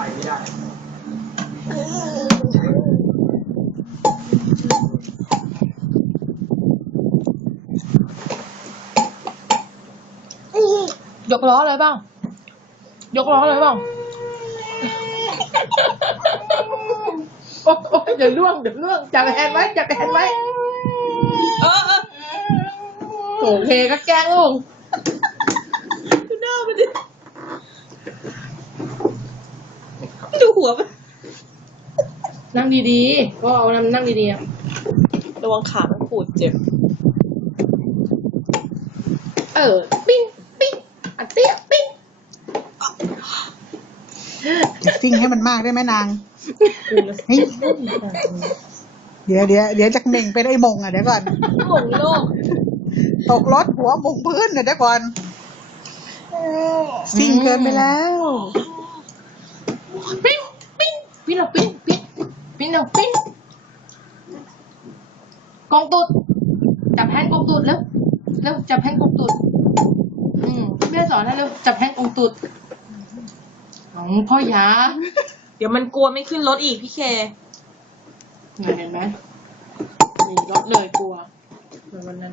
ไปไม่ได้ยกล้อเลยเปล่ายกล้อเลยเปล่าโอ๊ยโอ๊ยเดี๋ยวล่วงเดี๋ยวล่วงจับแฮนด์ไว้จับแฮนด์ไว้เออเออโอเคก็แกล้งลุงดูหน้ามันดิดู หัวมันนั่งดีๆ ก็เอานั่งดีๆอะระวังขามันขูดเจ็บ เออ ปิ้งปิ้งอันเตี้ยปิ้งอย่าซิ่งให้มันมากได้ไหมนางเฮ้ยเดี๋ยวเดี๋ยวเดี๋ยวจากเหม่งเป็นไอ้มงอะเดี๋ยวก่อน หมงโลก ตกรถหัวมงพื้นเดี๋ยวเดี๋ยวก่อน ซิ่งเกินไปแล้ว ปิ้งปิ้ง ปิ้งเราปิ้งปิ้งปิ้งเราปิ้งกองตูดจับแฮนด์กองตูดแล้วแล้วจับแฮนด์กองตูดอืมแม่สอนให้เร็วจับแฮนด์กองตูดของพ่อยาเดี๋ยวมันกลัวไม่ขึ้นรถอีกพี่เคเห็นไหมมีรถเลยกลัวเหมือนวันนั้น